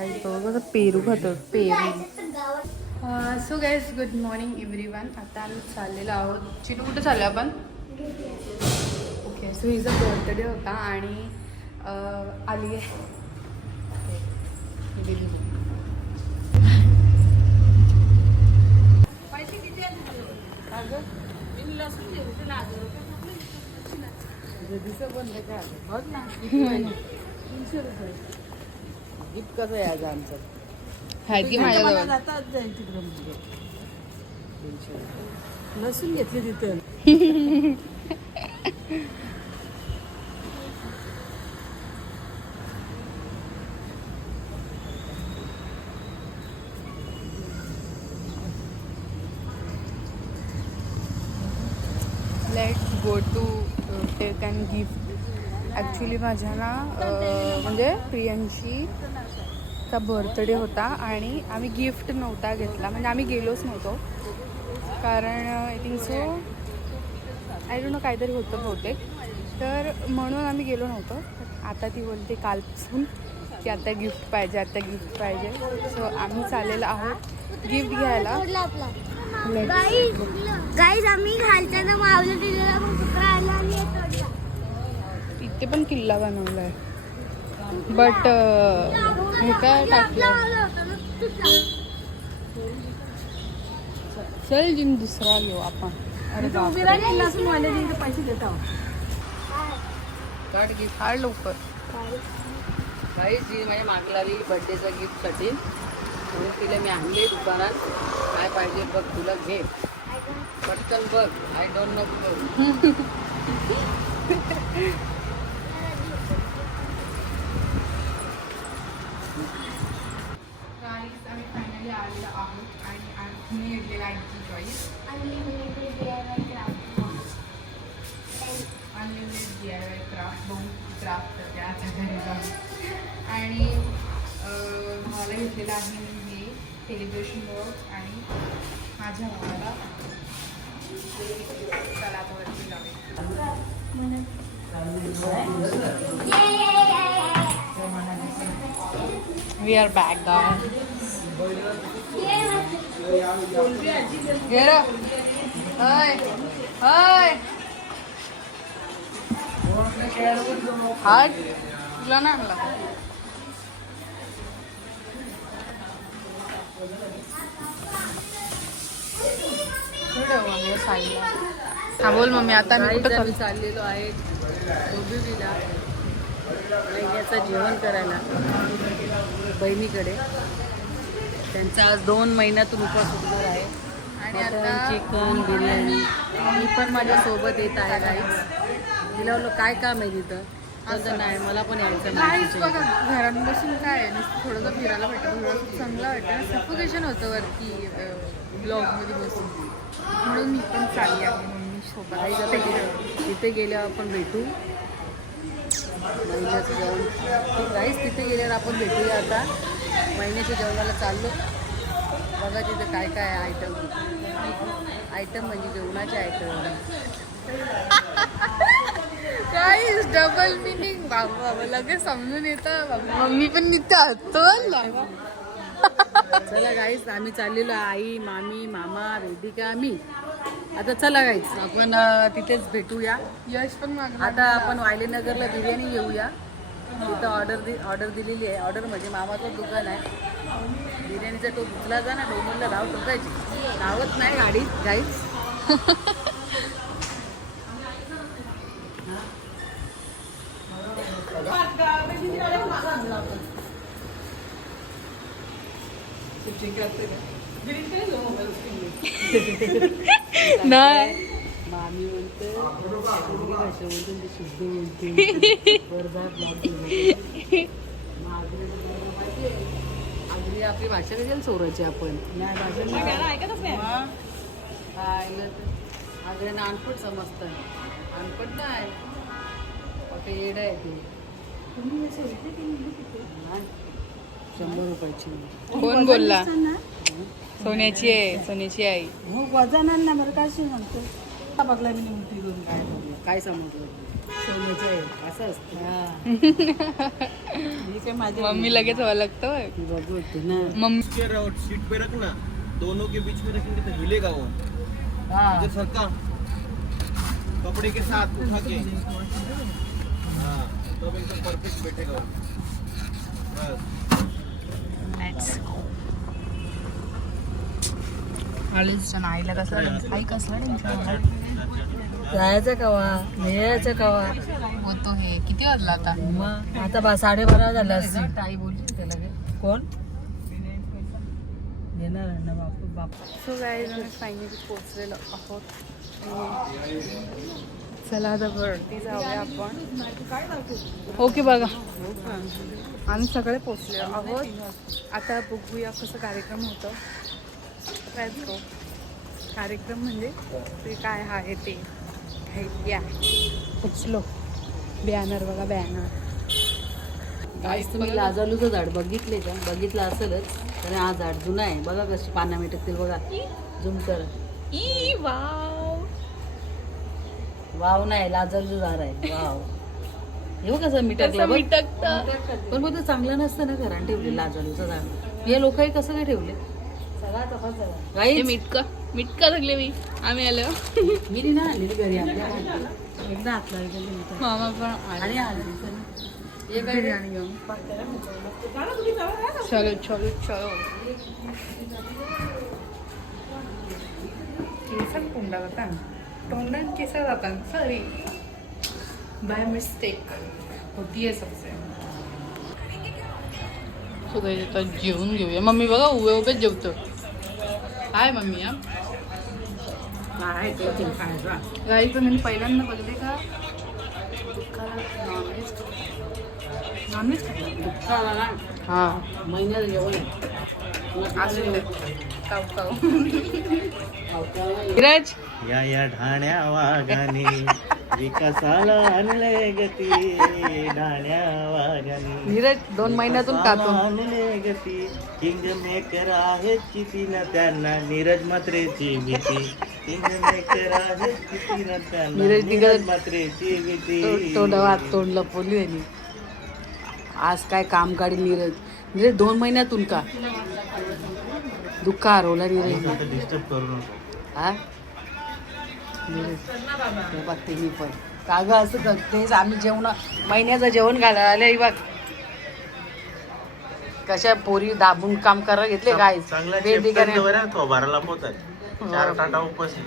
बघा पेरू खातो पेरू. So guys good morning everyone. आता आम्ही चाललेलो आहोत. चिनू कुठे चाललो आपण? ओके. सो हिचा बर्थडे होता आणि आली आहे. गिफ्ट कसं आहे आज आमचं? आहेत की माझ्याजवळ. लसूण घेतली तिथं. Let's go to take and gift. Actually माझ्या ना म्हणजे प्रियांशीचा बर्थडे होता आणि आम्ही गिफ्ट नव्हता घेतला. म्हणजे आम्ही गेलोच नव्हतो कारण I think so I don't know काहीतरी होतं बहुतेक. तर म्हणून आम्ही गेलो नव्हतो. आता ती बोलते कालपासून की आता गिफ्ट पाहिजे, आता गिफ्ट पाहिजे. सो आम्ही चाललेलो आहोत गिफ्ट घ्यायला. गाईज आम्ही घालताना मावलं दिलेला पण कुत्रा आला आणि तोडला. इथे पण किल्ला बनवला आहे बट हे काय टाकलं. चल जिन दुसरा घेऊ आपण. अरे पैसे देत आहोत. फार लवकर. काही जी माझ्या मागला आली बर्थडेच्या गिफ्टसाठी म्हणून तिला मी आणले दुकानात. काय पाहिजे बघ, तुला घे पटकन बघ. आय डोंट नो बघ. आम्ही फायनली आलेलो आहोत आणि आम्ही घेतलेला आईची चॉईस अनलिमिटेड DIY क्राफ्ट. बहुत क्राफ्ट करते आता घरी जाऊन. आणि मला घेतलेलं आहे मी सेलिब्रेशन बॉक्स आणि माझ्या भावाला तलावावरती जावे. We are back guys. Get up. Hi. Hi. हात तुला ना आणला. हा बोल मम्मी. आता मी कुठं चाललेलो आहे डोंबिवलीला महिन्याचं जेवण करायला बहिणीकडे. त्यांचा आज 2 महिन्यातून उपवास उठणार आहे. आणि आता चिकन बिर्याणी. मी पण माझ्यासोबत येत आहे गाईज. तिला बोललो काय काम आहे तिथं? असं नाही, मला पण यायचं काहीच नाही. बघा घरात बसून काय आहे, नुसतं थोडंसं फिरायला भेटतं, थोडंसं चांगलं वाटतं. सफोकेशन होतं वरती ब्लॉगमध्ये बसून. म्हणून मी पण चालली आहे मम्मी सोबत. तिथे गेल्यावर आपण भेटू. महिन्याचं जेवण राईस तिथे गेल्यावर आपण भेटूया. आता महिन्याच्या जेवणाला चाललो. बघा तिथे काय काय आयटम. आयटम म्हणजे जेवणाचे आयटम. काहीच डबल मिनिंग. बाबा लगेच समजून येतं. बाबा मम्मी पण तिथे चला गाईस आम्ही चाललेलो. आई, मामी, मामा, वेदिका, मी. आता चला गाईस आपण तिथेच भेटूया. यश पण मागला. आता आपण वायलेनगरला बिर्याणी घेऊया. तिथं ऑर्डर दिलेली आहे. ऑर्डर म्हणजे मामाचं दुकान आहे. बिर्याणीचा टोप उचला जा ना, डोंबरला धाव ठोकायची. धावत नाही गाडी गाईस. नाही मामी बोलते भाषा बोलते ते शुद्ध बोलते. आगरी आपली भाषा कशाला चोरायची आपण? नाही भाषा आगऱ्यांना अनपट समजतं. अनपट नाही आता येड आहे ते. 100 रुपयाची. कोण बोलला? सोन्याची आहे, सोन्याची आई. वजनांना बरं काय म्हणतो बघला मी उलटी करून काय समजलं? सोन्याची आहे असं असतं. काय माझ्या मम्मी लगेच ओळखतोय बघू तू ना मम्मी सीट पे रखना, दोनों के बीच में रखेंगे तो हिलेगा वो। हा इधर सरका, कपड़े के साथ उठा के, हाँ तब एकदम परफेक्ट बैठेगा वो। बस आलीच्या आईला कसला आई कसला जायचं कवा यायचं कवा होतो हे किती वाजला आता मग आता 12:30 झालं असतील आई बोलली त्याला कोण येणार आहे ना बाप सो गाईज आम्ही फायनली पोचलेलो आहोत चला आता वरती जाऊया आपण हो की बघा आम्ही सगळे पोचलेलो आहोत आता बघूया कसं कार्यक्रम होतं Let's go. कार्यक्रम म्हणजे ते काय आहे ते या पोचलो बॅनर बघा बॅनर गाईस तुम्ही लाजालूचं झाड बघितले का बघितलं असेलच तर हा झाड जुना आहे बघा कशी पानं मिटकतील बघा झूम कर वाव नाही लाजालू झाड आहे वाव हे बघ कसं मिटकलं बघ पण मग ते चांगलं नसतं ना घरात ठेवले लाजालूचं झाड हे लोक कसं काय ठेवले सगळा तपास झाला गाईस मिटका लागले मी आम्ही आलो मी ना आणलेली घरी आमच्या एकदा हात लावली मामा पण आणि आणली हे काय बिर्याणी घेऊन चलो चलो चलो केसात कोंडा जाता तोंडात केस जातात सॉरी बाय मिस्टेक होती आहे सबसे सो काही आता जेवून घेऊया मम्मी बघा उभे उभेच जेवतो हाय मम्मी हा काय ते खायचा गाई पण मी पहिल्यांदा बघते का नॉनव्हेज दुःखाला ना हां महिन्यात जेवण आहे असू दे काव काव विराज या ढाण्या वाघाने विकासाला आणले गती, ढाण्या वाघाने नीरज 2 महिन्यातून खातो आणले गती. किंग मेकर आहेत किती ना त्यांना नीरज मात्रेची भीती. किंग मेकर आहेत किती ना त्यांना नीरज नीरज मात्रेची भीती. तोंड लपवली त्यांनी आज काय काम काढी नीरज 2 महिन्यातून का दुःख हरवला नीरज डिस्टर्ब करू नको. हा नीरज बघते मी पण का ग असं करतेस आम्ही महिन्याचं जेवण घालायला आले बघ कशा पोरी दाबून काम करायला घेतले काय चांगला तो बाराला पोहोचाय 4 टाटा उपाशी.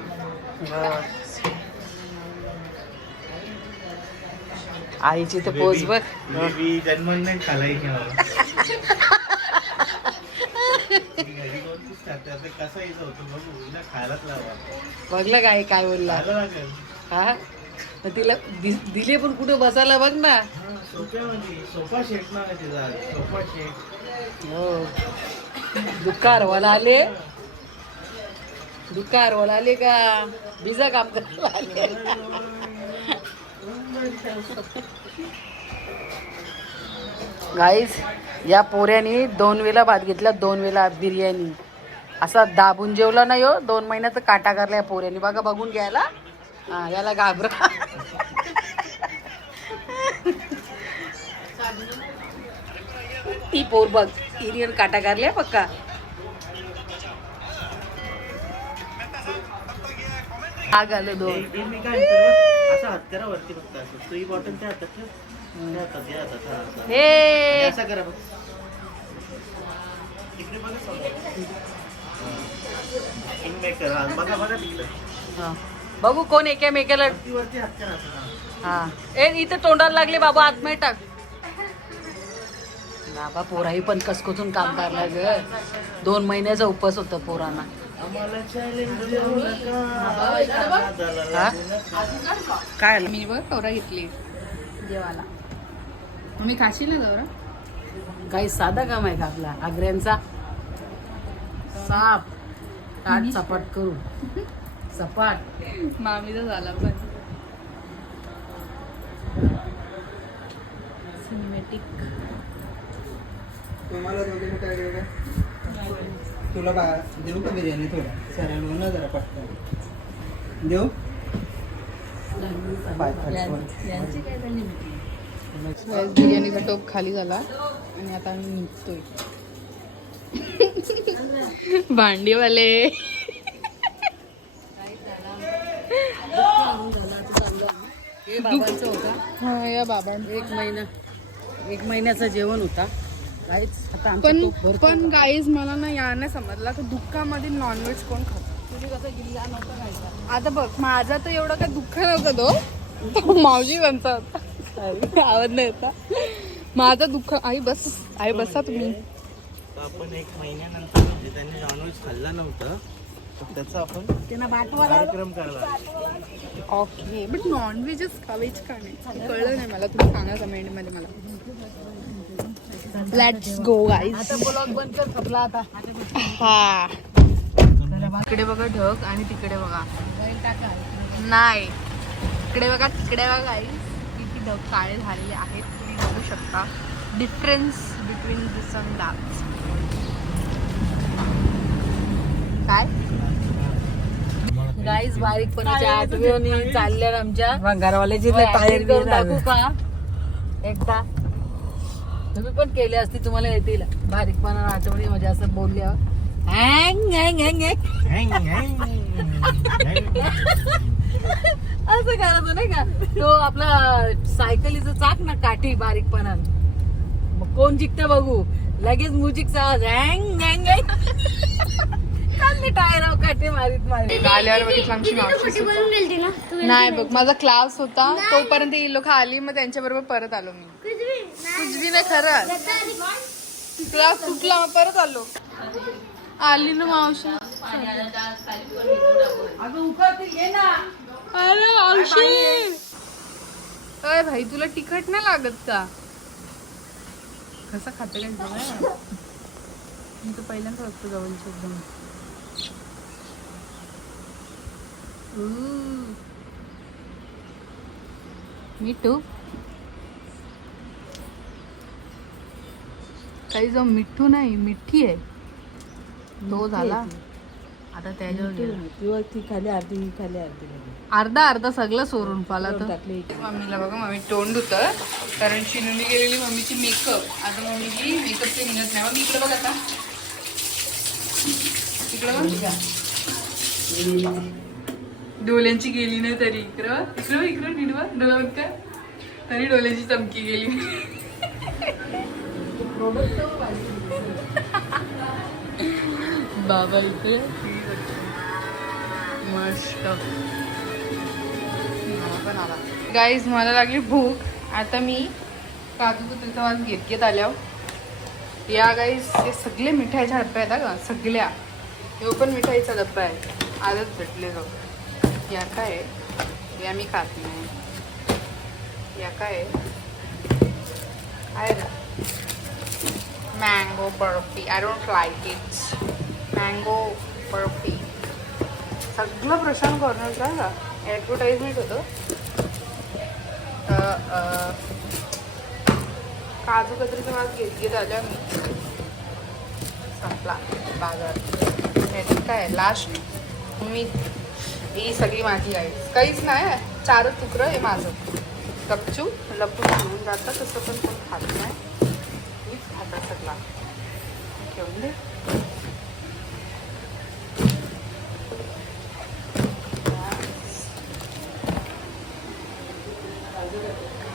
आईची तर पोच बघ बेबी जन्मन नाही खालाई कसा यायचं होतं बघू हिला खायलाच लावा. बघलं काय काय बोलला खायला लागेल. हा मग तिला दिले पण कुठे बसायला बघ ना सोप्यामध्ये सोफा शेट ना तिचा सोफा शेट. हो दुःख हरवायला आले का बिजा काम करायला आले गाईस या पोऱ्यानी 2 वेळा भात घेतला 2 वेळा बिर्याणी असा दाबून जेवला नाही हो 2 महिन्याचा काटा करला या पोऱ्यानी बघा बघून घ्यायला हा याला घाबरा ती पोर बघ इरियन काटा करल्या पक्का आग आलं 2 मी काय म्हणतो असा हात करा वरती फक्त असं सुई बॉटल त्या हातात ठेव. त्या हातात, त्या हातात, त्या हातात. हे असं करा बघ तिकडे बघा समोर. Kingmaker, हा. बघा बघा तिकडे हा. बघू कोण एकामेकाला वरती हात करा असं. हा ए इथं तोंडाला लागले बाबा आतमध्ये टाक बाबा पोराही पण कसकोचून काम करला ग 2 महिन्याचा उपवास होता पोरांना आम्हाला challenge देऊ नका. हा काय मी बघ कवरा घेतली देवाला तुम्ही खाशील ना जरा काही साधा काम आहे का आपला आग्र्यांचा साप ताट सपाट करू सपाट मामीचा झाला पण सिनेमॅटिक तुम्हाला दोघींनी काय देऊ का तुला देऊ का बिर्याणी थोडं सरळ ना जरा पटकन देऊ बिर्याणीचा टोप खाली झाला आणि आता आम्ही निघतोय. भांडीवाले. हे बाबांचं होता हा या बाबा. 1 महिन्याचं जेवण होता काहीच. आता आमचा पण तोप भरतो. पण गाईज मला ना या नाही समजला तर दुःखामध्ये नॉनव्हेज कोण खातं. तुम्ही कसं गिल्ला नव्हता खायचा. आता बघ माझा तर एवढं काही दुःख नव्हतं तो मावशी त्यांचा होता. आवाज नाही येता. माझं दुःख. आई बसा तुम्ही. तर आपण 1 महिन्यानंतर म्हणजे त्यांनी नॉनव्हेज खाल्लं नव्हतं तर त्याचा आपण त्यांना बाटवा कार्यक्रम करला. ओके बट नॉनव्हेजच का व्हेज का नाही कळलं नाही मला. तुम्ही सांगा कमेंटमध्ये मला. Let's go guys. आता ब्लॉग बंद कर खपला आता. हा इकडे बघा ढग आणि तिकडे बघा टाका. नाही. इकडे बघा तिकडे बघा गाईज किती ढग काळे झालेले आहेत. तुम्ही बघू शकता difference between this and that. काय गाईज बारीकपणाच्या आठवणी चालल्या आमच्या. घरवाल्याची टायर करून टाकू का एकदा. तुम्ही पण केले असते तुम्हाला येतील बारीकपणा आठवणी म्हणजे असं बोलल्यावर. हँग हँग हँग असं करायचं नाही का. तो आपला सायकलीचं चाक ना काठी बारीकपणा. मग कोण जिंकतं बघू. लगेच म्युझिकचा आवाज हँग हँग टायर काठी मारीत आल्यावर बघितलं आमची मावशी छोटी बनून गेलती ना तू. नाही बघ माझा क्लास होता तोपर्यंत ही लोक आली मग त्यांच्याबरोबर परत आलो मी. कुछ भी नाही खरं. क्लास सुटला मग परत आलो. आली ना मावशी. अरे मावशी अरे भाई तुला तिखट नाही लागत का. कसं खाते काय बघा. मी तर पहिल्यांदा बघतो जवळची एकदम. मिठू काही जो मिठू नाही मिठी आहे तो झाला. आता त्याच्यावर गेला. ती खाली अर्धी खाली अर्धी अर्धा अर्धा सगळं सोडून पाला तर. मम्मीला बघा मम्मी तोंड होतं कारण शिनुनी गेलेली मम्मीची मेकअप. आता मम्मीची मेकअपचे निघत नाही. मग इकडे बघ आता इकडे बघ डोल्यांची गेली नाही तरी इकडं इकडं इकडं निडवा डोला बघ का तरी डोल्यांची चमकी गेली. बाबा इकडे मस्त गाईज मला लागली भूक. आता मी काजू कतरीचा वास घेत आल्यावर या गाईज हे सगळे मिठाईच्या डब्या आहेत का सगळ्या. हे पण मिठाईचा डब्बा आहे. आजच भेटले जाऊ. या काय या मी खात नाही. या काय आहे ना mango barfi. I don't like it. Mango barfi सगळं प्रशांत कॉर्नरचा आहे का ॲडव्हर्टाईजमेंट होतं. काजू कतरीचा वास घेत आल्या मी. संपला बाजार. ह्याच्यात काय लास्ट मी ही सगळी माझी आहे. काहीच नाही 4च तुकडं हे माझं. गपचू लपून घेऊन जातं तसं पण कोण खात नाही. मीच खाता सगळा. ठेवून दे.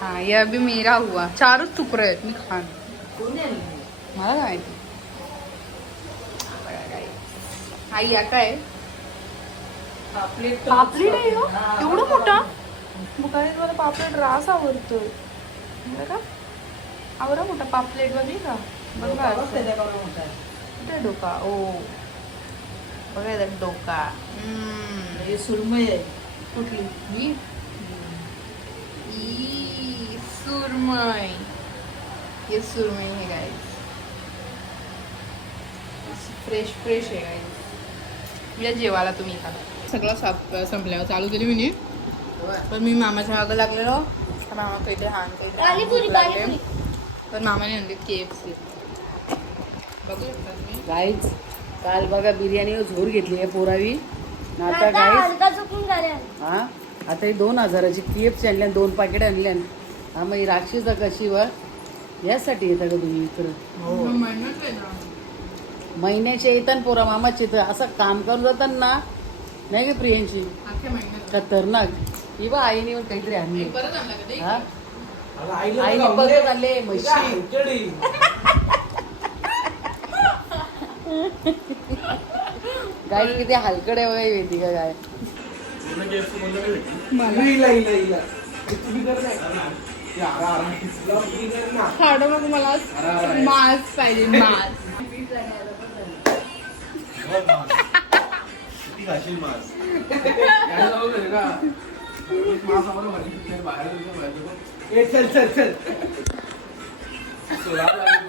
हाँ ये अभी मेरा हुआ. 4च तुकडे आहेत मी खान. मला काय माहिती. आई या काय पापलेट आहे का एवढं मोठा. मग काय मला पापलेट रास आवडतोय का. आवडा मोठा पापलेट बघली का बघा. कुठे डोका ओ बघा डोका. सुरमई आहे कुठली ही सुरमई. ये सुरमई है गाइस. फ्रेश फ्रेश आहे गाइस. म्हणजे जेवायला तुम्ही खा. सगळं संपल्यावर चालू केली मी. पण मी मामाच्या मागं लागलेलो तर मामा काही पाणीपुरी लागले पण मामाने आणले KFC. बघू शकता तुम्ही गाईच. काल बघा बिर्याणी झोर घेतली आहे पोरावी. आता आता गाईच हलका चुकून करेल. हा आता ही 2000ची KFC आणल्या 2 पाकिट आणल्या. हा मग ही राक्षसा कशी वर यासाठी येता का तुम्ही इकडं हो मेहनत आहे ना. महिन्याचे येतात पोरा मामाचे तर असं काम करून जातात ना नाही का प्रियांशी अख्ख्या महिन्यात खतरनाक ही बा आईने पण काहीतरी आणली परत आणला का ते? हा अगं, आईला आईने लावून बघत दे. आले म्हशी हलकडी. गाय किती हलकड आहे वगैरे येते का गाय हिला, हिला, हिला. तुम्ही कर नाही. ते आरा. तुम्ही कर ना. खाडं नको मला मास पाहिजे मास. किती खाशील मास यायला लावून दे का? एक मासावर भाजी नाही, बाहेर जाऊन भाजी बघ. ए, चल चल चल सोडा लागेल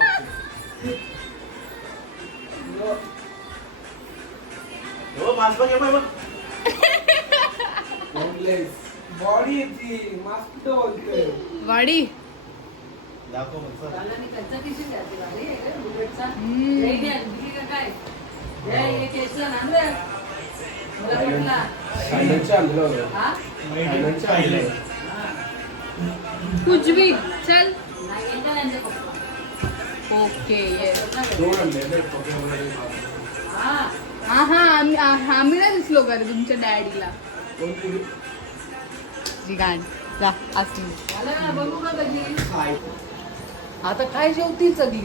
बघ. हो मास बघ हे बघ बॉडी येते मास्क कुठं बोलतोय वाडी. दाखव मग कच्चा किशी जाते गाडी बुलेटचा हम्म. लई द्या, दिली का काय द्या, हे केसला आणलं. मला म्हटला, सायलेंटचं आणलं होतं. हा? सायलेंटचं आणलं. कुछ भी चल. नाही गेलता त्यांच्या पप्पा. Okay yes. दोन आणले ते पप्पा वगैरे. हा. हा हा आम्ही नाही दिसलो का रे तुमच्या डॅडीला. कोण तुम्ही? ठिकाण जा असं. झालं ना, बघू का कधी खाय. आता काय जेवतील सगळी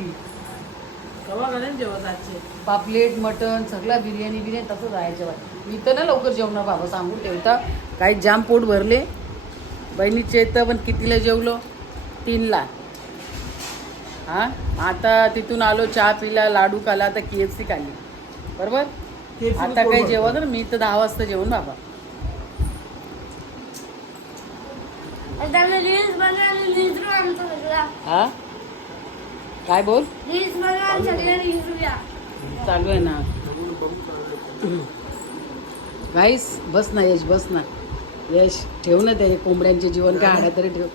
कवा घालेन जेवत आजचे पापलेट मटन सगळा बिर्याणी तसं जायचं बाय मी तर ना लवकर जेवणार बाबा सांगून ठेवता काही जाम पोट भरले बहिणीचे येतं पण कितीला जेवलो 3ला हां आता तिथून आलो चहा पिला लाडू खाला आता KFC खाल्ली बरोबर KFC आता कोण काही बनवतं? जेवण ना मी तर 10 वाजता जेवण बाबा त्याला रील्स बनवा आणि रील्स आमचं सगळं हा काय बोल रील्स बनवा आणि सगळ्या रील्स द्या. चालू आहे ना गाईस बस ना यश बस ना यश ठेव ना ते कोंबड्यांचे जीवन काय हाडा तरी ठेव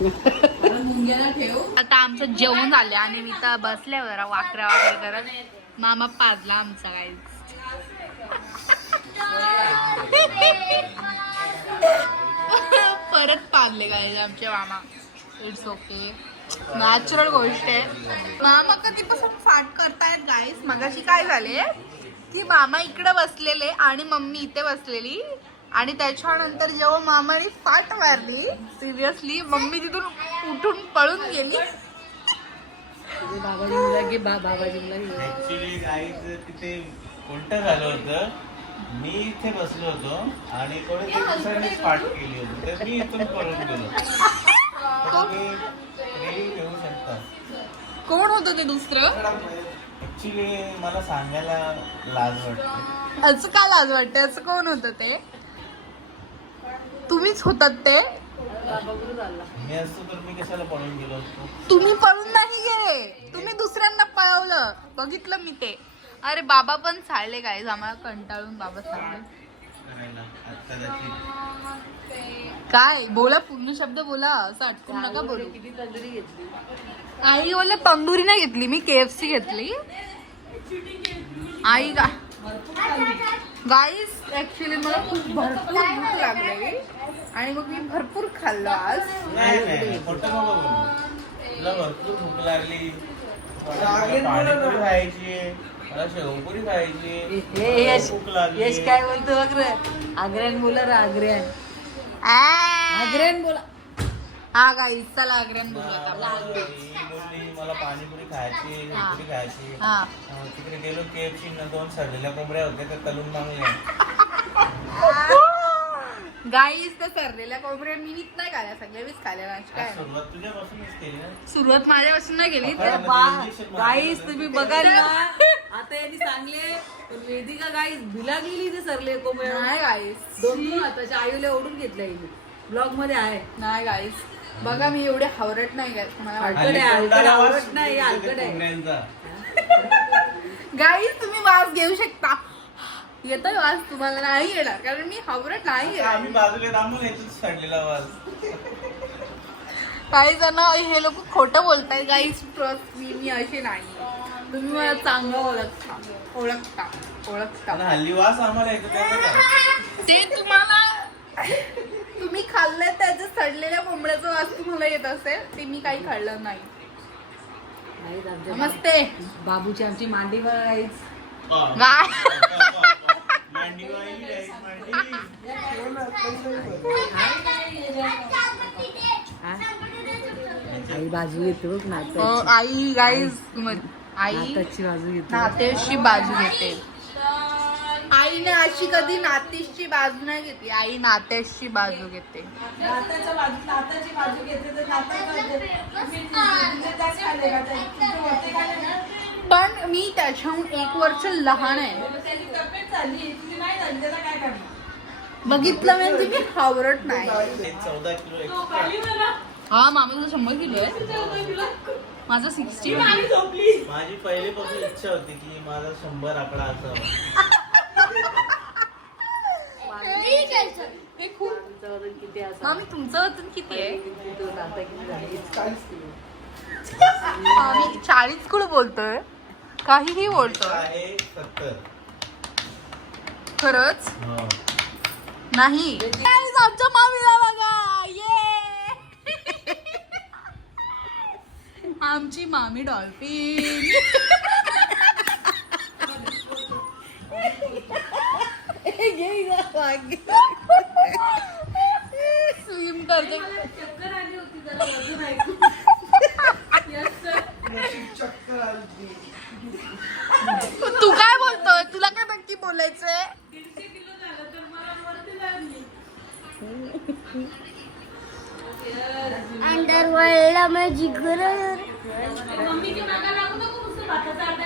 मुंग्याला ठेव. आता आमचं जेवण झालं आणि मी तर बसल्यावर वाकऱ्या वगैरे करत मामा पाजला आमचा काही परत पाजले काय आमचे मामा. इट्स ओके नॅचरल गोष्ट आहे. मामा कधीपासून फाट करतायत गाईस. मगाशी काय झाले की मामा इकडे बसलेले आणि मम्मी इथे बसलेली आणि त्याच्यानंतर जेव्हा मामाने फाट मारली सिरियसली मम्मी तिथून उठून पळून गेली. बाबाजी मुला घे बाबाजी मुला घे ऍक्च्युली गाईच तिथे उलट झालं होतं मी इथे बसलो होतो आणि कोणीतरी दुसऱ्याने स्पार्ट केली होती तर मी इथून पळून गेलो तर तुम्ही रिव्ह्यू घेऊ शकता कोण होतं ते दुसरं. ऍक्च्युली मला सांगायला लाज वाटते असं का लाज वाटतं. असं कोण होतं ते. तुम्हीच होतात ते. मी असतो तर मी कशाला पळून गेलो असतो तुम्ही पळून नाही गेले तुम्ही दुसऱ्यांना पळवलं बघितलं मी ते. अरे बाबा पण चालले काय आम्हाला कंटाळून बाबा चालले. करायला आत्ता त्याची काय बोला पूर्ण शब्द बोला असं अटकून नका बोलू. किती तंदुरी घेतली आई बोलले तंदुरी नाही घेतली मी KFC घेतली. आई का गाईस ऍक्च्युली मला खूप भरपूर भूक लागली आणि मग मी भरपूर खाल्लं आज. नाही नाही खोटं नको बोलू तुला भरपूर भूक लागली मला पाणीपुरी खायची मला शेवपुरी खायची हे यश भूक लागली यश काय बोलतो बघ रे आग्र्यान बोला रे आग्र्यान आग्र्यान बोला हा गाईस चला आग्र्यान बोलूयात मला बोलली मला पाणीपुरी खायची शेवपुरी खायची हा तिकडे गेलो KFC न 2 सडलेल्या कोंबड्या होत्या त्या तलून मागल्या गाईस तर सरलेल्या कोंबड्या मीच नाही खाल्या सगळ्या मीच खाल्या नाच काय सुरुवात तुझ्यापासूनच केली ना सुरुवात माझ्यापासून नाही गेली तर गाईस तुम्ही बघाल ना आता यांनी सांगले वेदिका गाईस बिलागलेली ते सरले कोंबड्या नाही गाईस 2 हाताच्या आईला ओढून घेतल्या ब्लॉग मध्ये आहे नाही गाईस बघा मी एवढे हावरट नाही गाईस तुम्हाला वाटतं. हलकट आहे, हलकट आवडत नाही, हलकट आहे. कोंबड्यांचा गाईस तुम्ही वास घेऊ शकता. येतोय वास तुम्हाला नाही येणार कारण मी हावरट नाही आम्ही घेणार. बाजूला थांबून येतोच सडलेला वाज काही जण हे लोक खोटं बोलताय गाईस ट्रस्ट मी असे नाही. तुम्ही मला चांगलं ओळखता आणि हल्ली वास आम्हाला येतो त्याचं काय ते तुम्हाला तुम्ही खाल्लं त्याचं सडलेल्या कोंबड्याचा वास तुम्हाला येत असेल ते मी काही खाल्लं नाही. गाईज आमच्या नमस्ते बाबूची आमची मांडी गाईज. गाय मांडी वाहिली, guys, मांडी. आई बाजू घेते बघ नात्याची. आई गाईज आई नात्याची बाजू घेते. नातेशची बाजू घेते. आईने अशी कधी नातीशची बाजू नाही घेतली. आई नातेशची बाजू घेते. नात्याच्या बाजू नात्याची बाजू घेते तर नाता जास्त खाल्ले का ते खाल्ले ना पण मी त्याच्याहून 1 वर्ष लहान आहे. त्याची तब्येत झाली तुझी नाही झाली त्याला काय करणार बघितलं म्हणजे मी हावरट नाही. ते 14 किलो तो extra. खाली मला हा मामा तुझं 100 किलो आहे. माझं 60 आणि झोपली माझी पहिलीपासून इच्छा होती की माझा 100 आकडा असावा. हे खूप तुमचं वजन किती असं? मामी तुमचं वजन किती आहे? नाता किती झाली? 40 किलो. आम्ही 40 कुठं बोलतोय काहीही बोलतोय. आहे 70. खरंच हो. नाही. Guys, आमच्या मामीला बघा ये आमची मामी डॉल्फिन. स्विम करते. चक्कर आली होती जरा वजन ऐकून तू काय बोलतोय तुला काय नक्की बोलायचंय? 150 किलो झालं तर मला वरती लागली अंडरवर्ल्डला माझी घर मम्मीच्या नाका लागू नको नुसतं भाताचा आटा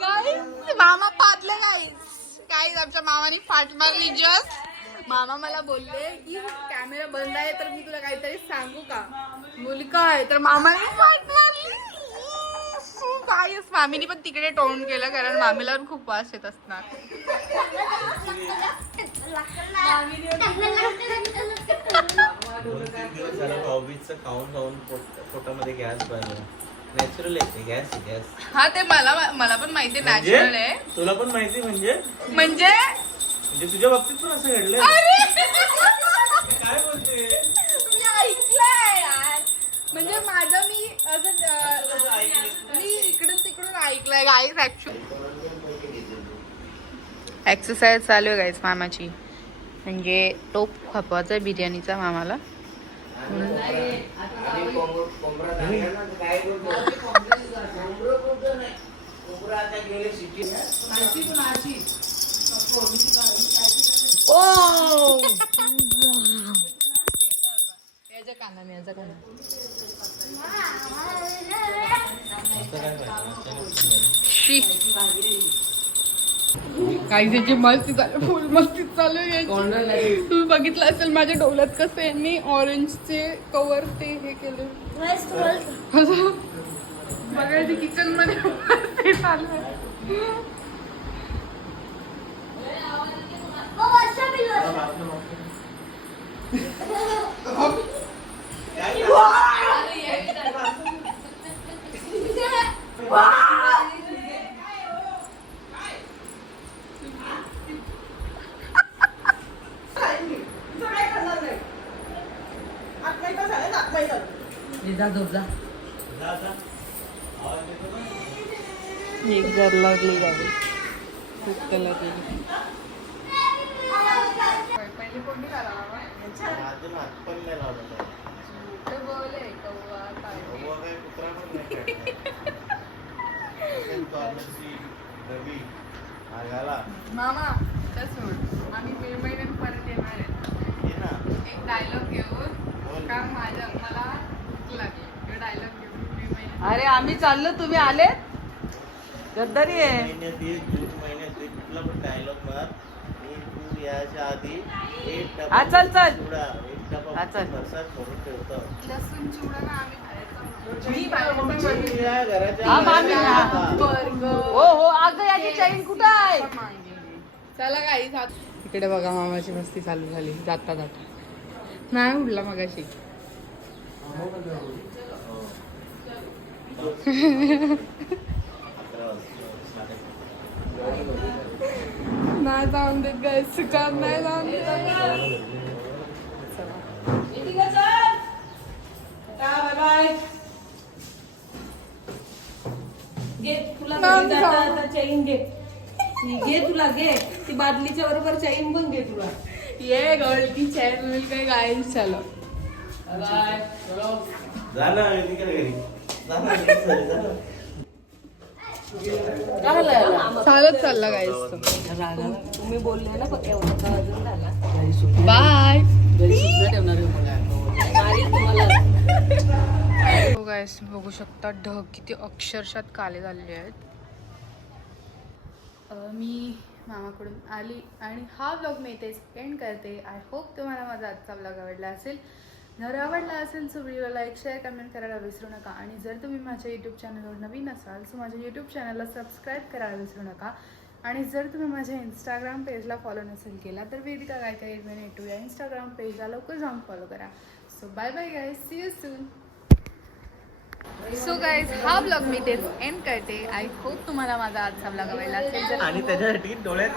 Guys, मामा पाडले गाईज आमच्या मामाने फाट मारली जस्ट. मामा मला बोलले की कॅमेरा बंद आहे तर मी तुला काहीतरी सांगू का. बोली काय तर मामाने फाट मारली. गाईज मामीने पण तिकडे टोन केलं कारण मामीला पण खूप वास येत असणार. दोन तीन दिवस झालं भाऊबीजचं खाऊन खाऊन पोटामध्ये गॅस भरला. नॅचरल आहे गॅस. हा ते मला पण माहिती नॅचरल आहे. तुला पण माहिती म्हणजे म्हणजे तुझ्या बाबतीत पण असं घडलंय. अरे काय बोलते? मी ऐकलंय यार. म्हणजे माझं मी असं मी इकडून तिकडून ऐकलंय गाईज. एक्सरसाइज चालू आहे गाईज मामाची. म्हणजे टोप खपवायचा आहे बिर्याणीचा मामाला. याच्या कानाने याचा काना शी काही त्याची मस्ती चालू फुल मस्ती चालू आहे. तुम्ही बघितलं असेल माझ्या डोळ्यात कसं यांनी ऑरेंजचे कवर ते हे केले. बघायची किचन मध्ये मस्ती चालू आहे. एक जर लागली गाडी लागली. पहिले कोणी झाला माझं हात पण नाही लावला. बोले कौवा काय कौवा काय कुत्रा पण नाही काढला. रवी आगाला मामा तर सोड आम्ही मे महिन्यात परत येणार आहे. ये ना. एक डायलॉग घेऊन बोल. कारण मला भूक लागली. डायलॉग घेऊन मे महिन्यात. अरे आम्ही चाललो तुम्ही आले गद्दारी आहे. महिन्यात ये, जून महिन्यात ये, कुठला पण डायलॉग मार. मी तू याच्या आधी एक हा, चल, चल. चिवडा, एक डबा हा, चल. प्रसाद करून ठेवतो. लसूण चिवडा ना आम्ही खायचा. मी मी या घराच्या हा, मामी, बाहेर हा. आता. हो हो अगं याची चैन कुठं आहे? चला काही इकडे बघा मामाची मस्ती चालू झाली जाता जाता. नाही उडला मगाशी. नाही जाऊन देत गाईस काम नाही जाऊन देत. चला आता चैन घे ती घे तुला घे ती बादलीच्या बरोबर चैन पण घे तुला ये गोल्ड की चैन मिल गई गाइस चलो बाय झालं मी तिकडे घरी झालं. काय झालं? चालत चालला गाइस तुम्ही बोलले ना फक्त एवढा अजून झाला बाय घरी सुद्धा ठेवणार आहे मला. मारील तुम्हाला. हो गाइस बघू शकता ढग किती अक्षरशः काले झालेले आहेत. मी मामाकडून आली आणि हा व्लॉग मी इथे एंड करते. आय होप तुम्हाला माझा आजचा व्लॉग आवडला असेल. जर आवडला असेल तर व्हिडिओला लाईक शेअर कमेंट करायला विसरू नका. आणि जर तुम्ही माझ्या यूट्यूब चॅनलवर नवीन असाल तर माझ्या यूट्यूब चॅनलला सबस्क्राईब करायला विसरू नका. आणि जर तुम्ही माझ्या इंस्टाग्राम पेजला फॉलो नसेल केला तर वेदिका गायकवाड 82 या इंस्टाग्राम पेजला लवकर जाऊन फॉलो करा. So bye bye guys, see you soon. So guys हा व्लॉग मी तेच एंड करते. आय होप तुम्हाला माझा आजचा व्लॉग आवडला असेल. आणि त्याच्यासाठी डोळ्यात